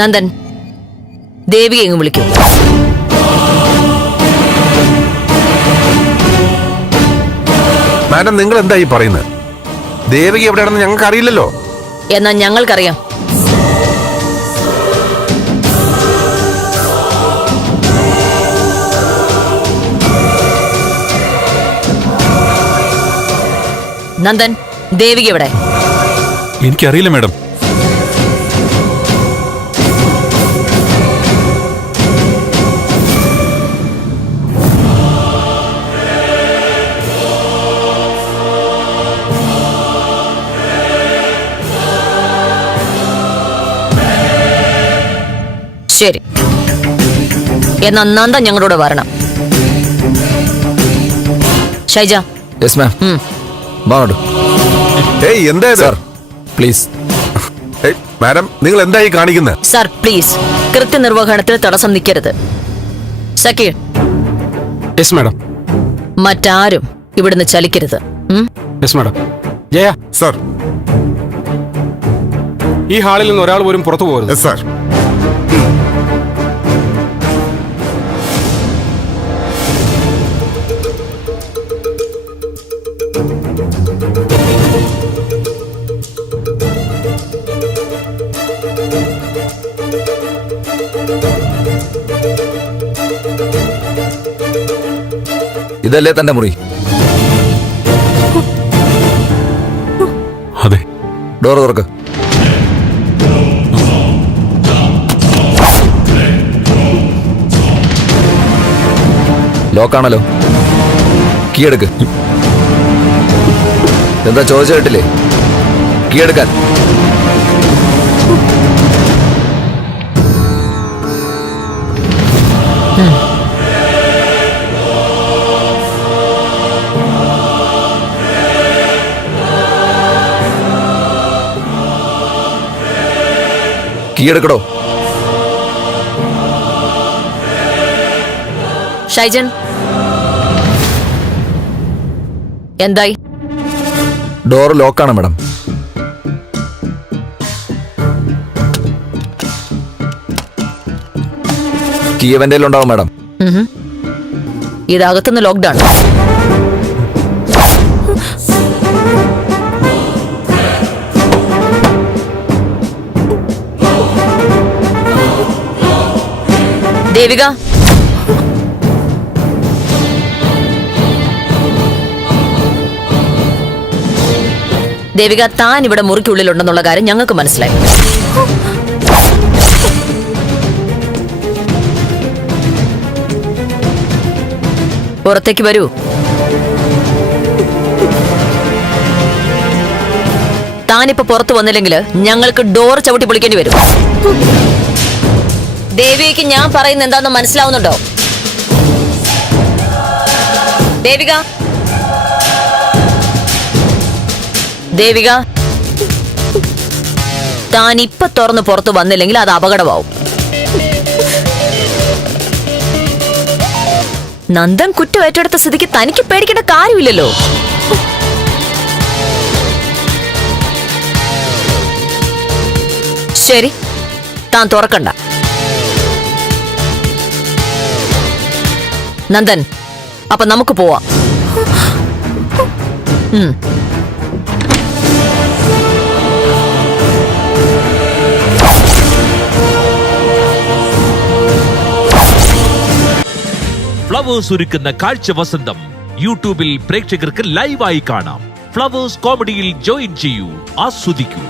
നന്ദൻ, ദേവിയെ എങ്ങും വിളിക്കൂ. മാഡം, നിങ്ങൾ എന്താ ഈ പറയുന്നത്? ദേവിക എവിടെയാണെന്ന് ഞങ്ങൾക്ക് അറിയില്ലല്ലോ. എന്നാ ഞങ്ങൾക്കറിയാം. നന്ദൻ, ദേവിക എവിടെ? എനിക്കറിയില്ല മാഡം. ശരി, എന്നാ നന്ദൻ ഞങ്ങളോട് വരണം. ഷൈജ. Yes ma'am. എന്താ സാർ പ്ലീസ്. മാഡം, നിങ്ങൾ എന്തായി കാണിക്കുന്നത്? സാർ പ്ലീസ്, കൃത്യനിർവഹണത്തിൽ തടസ്സം നിൽക്കരുത്. സക്കീർ. Yes madam. മറ്റാരും ഇവിടുന്ന് ചലിക്കരുത്. Yes madam. ജയ സർ. ഈ ഹാളിൽ നിന്ന് ഒരാൾ പോലും പുറത്തു പോകരുത്. Yes sir. ഇതല്ലേ തന്റെ മുറി? അതെ. ഡോർ തുറക്ക്. ലോക്കാണല്ലോ. കീ എടുക്ക്. എന്താ ചോദിച്ചു കേട്ടില്ലേ? കീ എടുക്കാൻ. കീഴടക്കടോ. ഷൈജൻ, എന്തായി? ഡോർ ലോക്കാണ് മാഡം. കീ എവന്റെ ഉണ്ടാവും മാഡം. ഇതകത്തുനിന്ന് ലോക്ക്ഡൌൺ. ദേവിക, ദേവിക, താൻ ഇവിടെ മുറിക്കുള്ളിലുണ്ടെന്നുള്ള കാര്യം ഞങ്ങൾക്ക് മനസ്സിലായി. പുറത്തേക്ക് വരൂ. താനിപ്പോ പുറത്തു വന്നില്ലെങ്കിൽ ഞങ്ങൾക്ക് ഡോർ ചവിട്ടി പൊളിക്കേണ്ടി വരും. ദേവികയ്ക്ക് ഞാൻ പറയുന്നത് എന്താണെന്ന് മനസ്സിലാവുന്നുണ്ടോ? ദേവിക, ദേവിക, താൻ ഇപ്പൊ തുറന്ന് പുറത്തു വന്നില്ലെങ്കിൽ അത് അപകടമാവും. നന്ദൻ കുറ്റം ഏറ്റെടുത്ത സ്ഥിതിക്ക് തനിക്ക് പേടിക്കേണ്ട കാര്യമില്ലല്ലോ. ശരി, താൻ തുറക്കണ്ട. നന്ദൻ, അപ്പൊ നമുക്ക് പോവാം. ഫ്ലവേഴ്സ് ഒരുക്കുന്ന കാഴ്ച വസന്തം യൂട്യൂബിൽ പ്രേക്ഷകർക്ക് ലൈവായി കാണാം. ഫ്ലവേഴ്സ് കോമഡിയിൽ ജോയിൻ ചെയ്യൂ, ആസ്വദിക്കൂ.